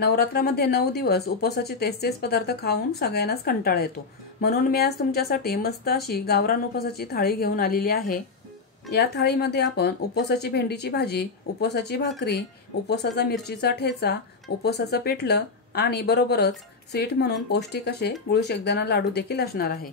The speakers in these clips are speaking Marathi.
नवरात्रामध्ये 9 दिवस उपवासाचे तेच पदार्थ खाऊन सगळ्यांनाच कंटाळा येतो, म्हणून मी आज तुमच्यासाठी मस्त अशी गावरान उपवासाची थाळी घेऊन आलेली आहे। या थाळीमध्ये आपण उपवासाची भेंडीची भाजी, उपवासाची भाकरी, उपवासाचा मिरचीचा ठेचा, उपवासाचं पिठलं आणि बरोबरच स्वीट म्हणून पौष्टिक असे गुळ शेंगदाणा लाडू देखील असणार आहे।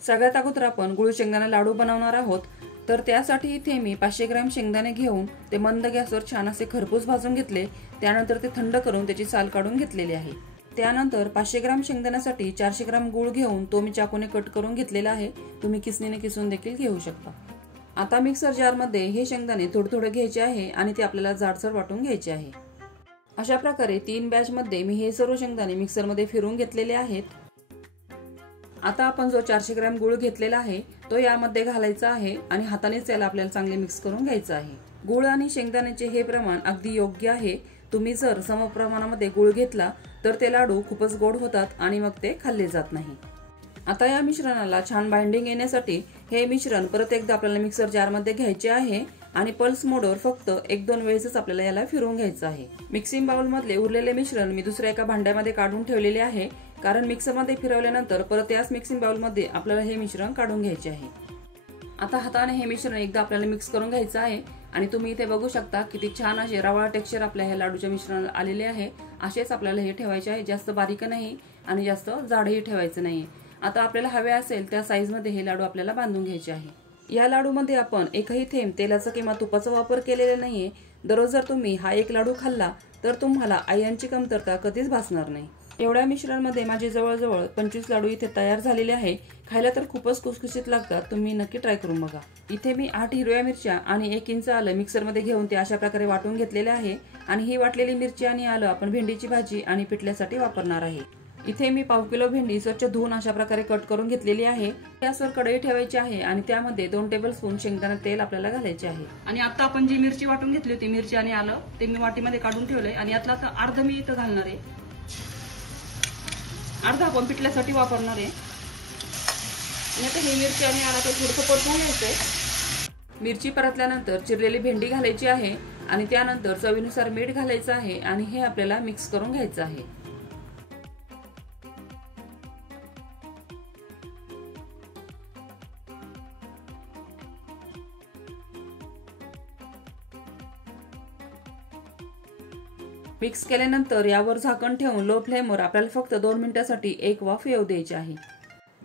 सगळ्यात अगोदर आपण गुळ शेंगदाणा लाडू बनवणार आहोत। तर त्यासाठी इथे मी 500 ग्रॅम शेंगदाणे घेऊन ते मंद गॅसवर छान असे खरपूस भाजून घेतले। त्यानंतर ते थंड करून त्याची साल काढून घेतलेली आहे। त्यानंतर 500 ग्रॅम शेंगदाण्यासाठी 400 ग्रॅम गुळ घेऊन तो मी चाकूने कट करून घेतलेला आहे। तुम्ही किसणीने किसून देखील घेऊ शकता। आता मिक्सर जार मध्ये हे शेंगदाणे थोडे थोडे घ्यायचे आहे आणि ते आपल्याला जाडसर वाटून घ्यायचे आहे। अशा प्रकारे 3 बॅच मध्ये मी हे सर्व शेंगदाणे मिक्सर मध्ये फिरवून घेतलेले आहेत। आता आपण जो 400 ग्रॅम गुळ घेतलेला आहे तो यामध्ये घालायचा आहे आणि हातानेच त्याला आपल्याला चांगले मिक्स करून घ्यायचं आहे। गुळ आणि शेंगदाण्याचे हे प्रमाण अगदी योग्य आहे। तुम्ही जर समप्रमाणामध्ये गुळ घेतला तर ते लाडू खूपच गोड होतात आणि मग ते खाल्ले जात नाही। आता या मिश्रणाला छान बाइंडिंग येण्यासाठी हे मिश्रण परत एकदा आपल्याला मिक्सर जार मध्ये घ्यायचे आहे आणि पल्स मोडवर फक्त 1-2 वेळेसच आपल्याला याला फिरवून घ्यायचं आहे। मिक्सिंग बाउल मधले उरलेले मिश्रण मी दुसऱ्या एका भांड्यामध्ये काढून ठेवलेले आहे, कारण मिक्सर मध्ये फिरवल्यानंतर परत याच मिक्सिंग बाउल मध्ये आपल्याला हे मिश्रण काढून घ्यायचे आहे। आता हाताने हे मिश्रण एकदा आपल्याला मिक्स करून घ्यायचं आहे आणि तुम्ही इथे बघू शकता किती छान असे रवाळ टेक्स्चर आपल्या ह्या लाडूच्या मिश्रणाला आलेले आहे। असेच आपल्याला हे ठेवायचे आहे, जास्त बारीक नाही आणि जास्त जाडही ठेवायचं नाही। आता आपल्याला हवे असेल त्या साईज मध्ये हे लाडू आपल्याला बांधून घ्यायचे आहे। या लाडू मध्ये आपण एकही थेंब तेलाचा किंवा तुपाचा वापर केलेला नाहीये। दररोज जर तुम्ही हा एक लाडू खाल्ला तर तुम्हाला आयर्नची कमतरता कधीच भासणार नाही। एवढ्या मिश्रणामध्ये माझे जवळजवळ 25 लाडू इथे तयार झालेले आहे। खायला तर खूपच खुसखुशीत लागतात, तुम्ही नक्की ट्राय करून बघा। इथे मी 8 हिरव्या मिरच्या आणि 1 इंच आलं मिक्सर मध्ये घेऊन ते अशा प्रकारे वाटून घेतलेले आहे आणि ही वाटलेली मिरची आणि आलं आपण भेंडीची भाजी आणि पिठल्यासाठी वापरणार आहे। इथे मी 1/2 किलो भेंडी स्वच्छ धुवून अशा प्रकारे कट करून घेतलेली आहे। गॅसवर कढई ठेवायची आहे आणि त्यामध्ये 2 टेबलस्पून शेंगदाणा तेल आपल्याला घालायचे आहे। आणि आता आपण जी मिरची वाटून घेतली होती, मिरची आणि आलं ते मी वाटीमध्ये काढून ठेवलंय आणि यातला आता अर्ध मी इथं घालणार आहे, अर्धा आपण पिठल्यासाठी वापरणार आहे। आणि आता ही मिरची आणि आलं ते थोडंसं परतून घ्यायचंय। मिरची परतल्यानंतर चिरलेली भेंडी घालायची आहे आणि त्यानंतर चवीनुसार मीठ घालायचं आहे आणि हे आपल्याला मिक्स करून घ्यायचं आहे। मिक्स केल्यानंतर यावर झाकण ठेवून लो फ्लेमवर आपल्याला फक्त 2 मिनिटांसाठी एक वाफ येऊ द्यायची आहे।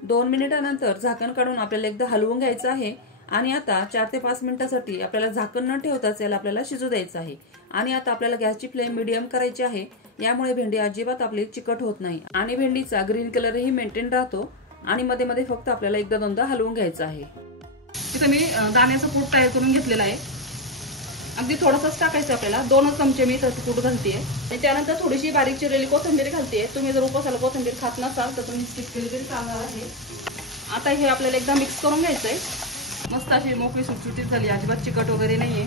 2 मिनिटांनंतर झाकण काढून आपल्याला एकदा हलवून घ्यायचं आहे आणि आता 4 ते 5 मिनिटांसाठी आपल्याला झाकण न ठेवताच याला आपल्याला शिजू द्यायचं आहे। आणि आता आपल्याला गॅसची फ्लेम मीडियम करायची आहे, यामुळे भेंडी अजिबात आपली चिकट होत नाही आणि भेंडीचा ग्रीन कलरही मेंटेन राहतो। आणि मध्ये मध्ये फक्त आपल्याला एकदा दोनदा हलवून घ्यायचं आहे। इथे मी दाण्याचं कूट तयार करून घेतलेलं आहे, अगदी थोडंसंच टाकायचं आपल्याला। 2 चमचे मी त्याचं कूट घालतेय आणि त्यानंतर थोडीशी बारीक चिरलेली कोथिंबीर घालतेय। तुम्ही जर उपवासाला कोथिंबीर खात नसाल तर तुम्ही स्किप केली तरी चालणार आहे। आता हे आपल्याला एकदा मिक्स करून घ्यायचंय। मस्त अशी मोकळी सुटसुटीत झाली, अजिबात चिकट वगैरे नाहीये।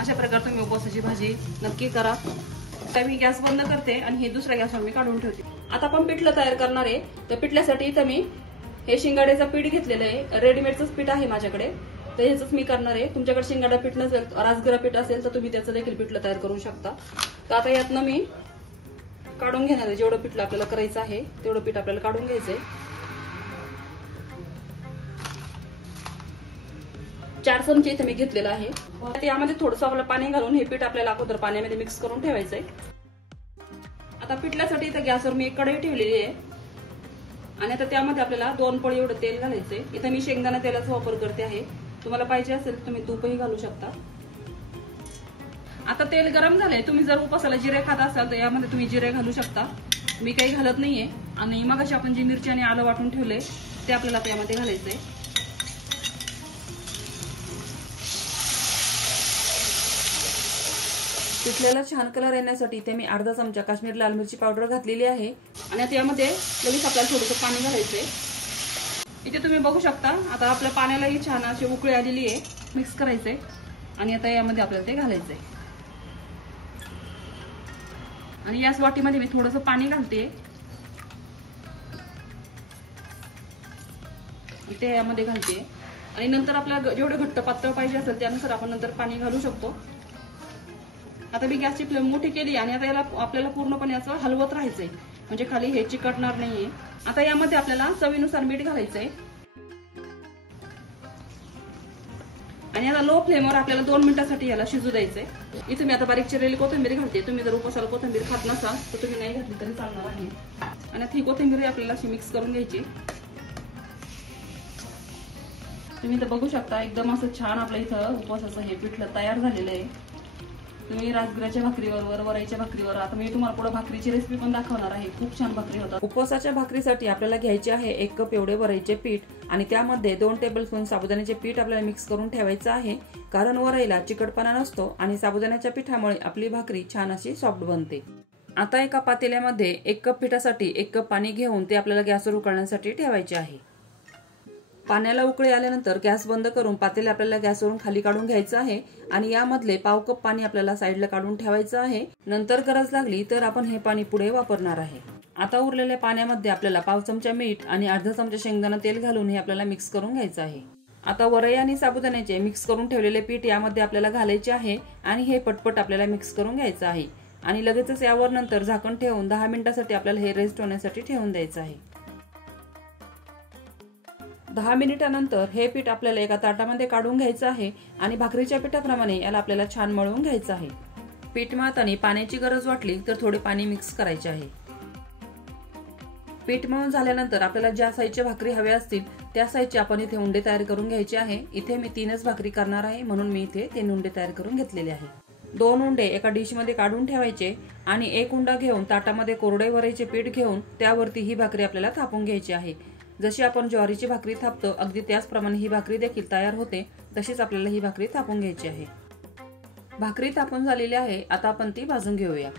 अशा प्रकारे तुम्ही उपवासाची भाजी नक्की करा। आता मी गॅस बंद करते आणि हे दुसऱ्या गॅसवर मी काढून ठेवते। आता आपण पिठलं तयार करणार आहे, तर पिठल्यासाठी इथं मी हे शिंगाड्याचं पीठ घेतलेलं आहे, रेडीमेडचंच पीठ आहे माझ्याकडे, तर ह्याच मी करणार आहे। तुमच्याकडे शिंगाडा पीठ नसेल, राजगिरा पीठ असेल तर तुम्ही त्याचं देखील पिठलं तयार करू शकता। तर आता यातनं मी काढून घेणार आहे, जेवढं पिठलं आपल्याला करायचं आहे तेवढं पीठ आपल्याला काढून घ्यायचंय। 4 चमचे इथे मी घेतलेलं आहे। आता यामध्ये थोडंसं आपलं पाणी घालून हे पीठ आपल्याला अगोदर पाण्यामध्ये मिक्स करून ठेवायचंय। आता पिठल्यासाठी इथं गॅसवर मी एक कढई ठेवलेली आहे आणि आता त्यामध्ये आपल्याला 2 पळी एवढं तेल घालायचंय। इथं मी शेंगदाणा तेलाचा वापर करते आहे, तुम्हाला पाहिजे असेल तर तुम्ही तूपही घालू शकता। आता तेल गरम झालंय, तुम्ही जर उपवासाला जिरे खात असाल तर यामध्ये तुम्ही जिरे घालू शकता, मी काही घालत नाहीये। आणि मगाशी आपण जी मिरची आणि आलं वाटून ठेवले ते आपल्याला त्यामध्ये घालायचंय। पिठल्याला छान कलर येण्यासाठी इथे मी अर्धा चमचा काश्मीर लाल मिरची पावडर घातलेली आहे आणि आता यामध्ये लगेच आपल्याला थोडंसं पाणी घालायचंय। इथे तुम्ही बघू शकता आता आपल्या पाण्यालाही छान अशी उकळी आलेली आहे। मिक्स करायचंय आणि आता यामध्ये आपल्याला ते घालायचंय। आणि याच वाटीमध्ये मी थोडंसं पाणी घालते, ते यामध्ये घालते. आणि नंतर आपल्याला जेवढं घट्ट पातळ पाहिजे असेल त्यानुसार आपण नंतर पाणी घालू शकतो. आता मी गॅसची फ्लेम मोठी केली आणि आता याला आपल्याला पूर्णपणे असं हलवत राहायचंय, म्हणजे खाली हे चिकटणार नाहीये. आता यामध्ये आपल्याला चवीनुसार मीठ घालायचंय आणि आता लो फ्लेमवर आपल्याला 2 मिनिटांसाठी याला शिजू द्यायचंय. इथे मी आता बारीक चिरलेली कोथिंबीर घालते. तुम्ही जर उपवासाला कोथिंबीर खात नसाल तर तुम्ही नाही घातली तरी चालणार आहे. आणि ही कोथिंबीर आपल्याला अशी मिक्स करून घ्यायची. तुम्ही तर बघू शकता एकदम असं छान आपलं इथं उपवासाचं हे पिठलं तयार झालेलं आहे. तुम्ही राजगिराच्या भाकरीवर, वरईच्या भाकरीवर, आता मी तुम्हाला पुढे भाकरीची रेसिपी पण दाखवणार आहे. खूप छान भाकरी होतात. उपवासाच्या भाकरीसाठी आपल्याला घ्यायचे आहे 1 कप एवढे वरईचे पीठ आणि त्यामध्ये 2 टेबलस्पून साबुदाण्याचे पीठ आपल्याला मिक्स करून ठेवायचं आहे. कारण वरईला चिकटपणा नसतो आणि साबुदाण्याच्या पिठामुळे आपली भाकरी छान अशी सॉफ्ट बनते. आता एका पातेल्यामध्ये 1 कप पिठासाठी 1 कप पाणी घेऊन ते आपल्याला गॅसवर उकळण्यासाठी ठेवायचे आहे. पाण्याला उकळी आल्यानंतर गॅस बंद करून पातेले आपल्याला गॅसवरून खाली काढून घ्यायचं आहे आणि यामधले पाव कप पाणी आपल्याला साईडला काढून ठेवायचं आहे. नंतर गरज लागली तर आपण हे पाणी पुढे वापरणार आहे. आता उरलेल्या पाण्यामध्ये आपल्याला पाव चमचा मीठ आणि अर्धा चमचा शेंगदाणा तेल घालून हे आपल्याला मिक्स करून घ्यायचं आहे. आता वरई आणि साबुदाण्याचे मिक्स करून ठेवलेले पीठ यामध्ये आपल्याला घालायचे आहे आणि हे पटपट आपल्याला मिक्स करून घ्यायचं आहे. आणि लगेचच यावर नंतर झाकण ठेवून 10 मिनिटांसाठी आपल्याला हे रेस्ट होण्यासाठी ठेवून द्यायचं आहे. 10 मिनिटांनंतर हे पीठ आपल्याला एका ताटामध्ये काढून घ्यायचं आहे आणि भाकरीच्या पिठाप्रमाणे याला आपल्याला छान मळून घ्यायचं आहे. पीठ मळताना पाण्याची गरज वाटली तर थोडे पाणी मिक्स करायचे आहे. पीठ मळून झाल्यानंतर आपल्याला ज्या साईजच्या भाकरी हव्या असतील त्या साईजचे आपण इथे उंडे तयार करून घ्यायचे आहे. इथे मी 3च भाकरी करणार आहे म्हणून मी इथे 3 उंडे तयार करून घेतलेले आहे. 2 उंडे एका डिश मध्ये काढून ठेवायचे आणि 1 उंडा घेऊन ताटामध्ये कोरडे वरईचे पीठ घेऊन त्यावरती ही भाकरी आपल्याला थापून घ्यायची आहे. जशी आपण ज्वारीची भाकरी थापतो अगदी त्याचप्रमाणे ही भाकरी देखील तयार होते. तशीच आपल्याला ही भाकरी थापून घ्यायची आहे. भाकरी थापून झालेली आहे. आता आपण ती भाजून घेऊया.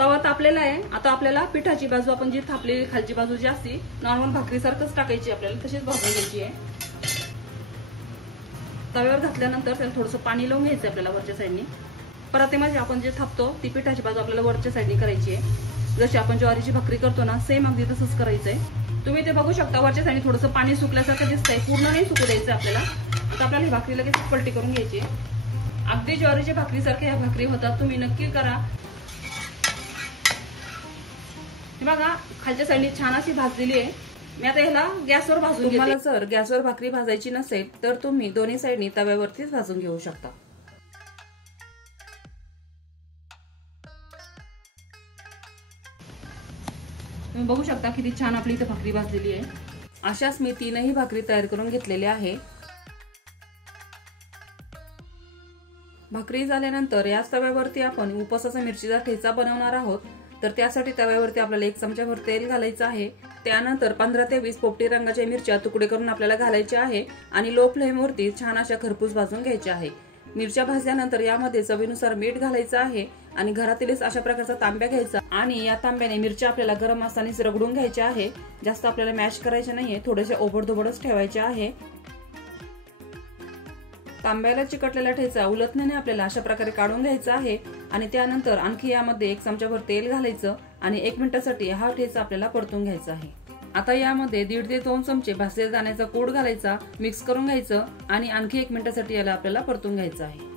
तवा तापलेला आहे. आता आपल्याला पिठाची बाजू आपण जी थापलेली खालची बाजू जी असते नॉर्मल भाकरी सारखंच टाकायची, आपल्याला तशीच भाजून घ्यायची आहे. तव्यावर घातल्यानंतर त्याला थोडंसं पाणी लावून घ्यायचं आपल्याला वरच्या साईडनी. परत मध्ये आपण जे थापतो ती पिठाची बाजू आपल्याला वरच्या साईडनी करायची आहे. जशी आपण ज्वारीची भाकरी करतो ना सेम अगदी तसंच करायचंय. तुम्ही ते बघू शकता वरच्या साईडनी थोडंसं पाणी सुकल्यासारखं दिसतंय. पूर्ण नाही सुकू द्यायचं आपल्याला. आता आपल्याला ही भाकरी लगेच पलटी करून घ्यायची. अगदी ज्वारीच्या भाकरीसारख्या ह्या भाकरी होतात. तुम्ही नक्की करा. बघा खालच्या साईडनी छान अशी भाजलेली आहे. मी आता ह्याला गॅसवर भाजून घेते. तुम्हाला जर गॅसवर भाकरी भाजायची नसेल तर तुम्ही दोन्ही साईडनी तव्यावरतीच भाजून घेऊ शकता. तुम्ही बघू शकता किती छान आपली इथे भाकरी भाजलेली आहे. अशाच मी 3ही भाकरी तयार करून घेतलेल्या आहे. भाकरी झाल्यानंतर याच तव्यावरती आपण उपवासाचा मिरचीचा ठेचा बनवणार आहोत. तर त्यासाठी तव्यावरती आपल्याला 1 चमचाभर तेल घालायचं आहे. त्यानंतर 15 ते 20 पोपटी रंगाच्या मिरच्या तुकडे करून आपल्याला घालायच्या आहे आणि लो फ्लेमवरती छान अशा खरपूस भाजून घ्यायच्या आहे. मिरच्या भाजल्यानंतर यामध्ये चवीनुसार मीठ घालायचं आहे आणि घरातीलच अशा प्रकारचा तांब्या घ्यायचा आणि या तांब्याने मिरच्या आपल्याला गरम असतानाच रगडून घ्यायच्या आहे. जास्त आपल्याला मॅश करायचे नाहीये, थोडेसे ओबडधोबडच ठेवायचे आहे. तांब्याला चिकटलेला ठेचा उलटण्याने आपल्याला अशा प्रकारे काढून घ्यायचा आहे आणि त्यानंतर आणखी यामध्ये 1 चमचाभर तेल घालायचं आणि 1 मिनिटासाठी हा ठेचा आपल्याला परतून घ्यायचा आहे. आता यामध्ये 1.5 ते 2 चमचे भाजलेल्या दाण्याचा कूट घालायचा, मिक्स करून घ्यायचं आणि आणखी 1 मिनिटासाठी याला आपल्याला परतून घ्यायचं आहे.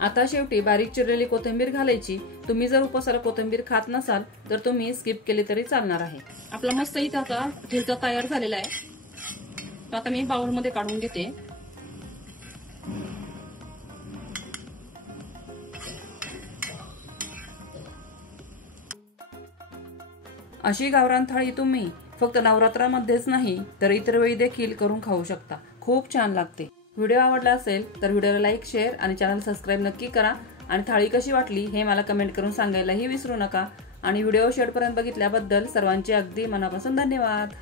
आता शेवटी बारीक चिरलेली कोथिंबीर घालायची. तुम्ही जर उपवासाला कोथिंबीर खात नसाल तर तुम्ही स्किप केले तरी चालणार आहे. आपला मस्त इथं आता ठेचा तयार झालेला आहे. आता मी बाउलमध्ये काढून घेते. अशी गावरान थाळी तुम्ही फक्त नवरात्रामध्येच नाही तर इतर वेळी देखील करून खाऊ शकता. खूप छान लागते. व्हिडिओ आवडला असेल तर व्हिडिओला लाईक, शेअर आणि चॅनल सबस्क्राईब नक्की करा आणि थाळी कशी वाटली हे मला कमेंट करून सांगायलाही विसरू नका. आणि व्हिडिओ शेवटपर्यंत बघितल्याबद्दल सर्वांचे अगदी मनापासून धन्यवाद.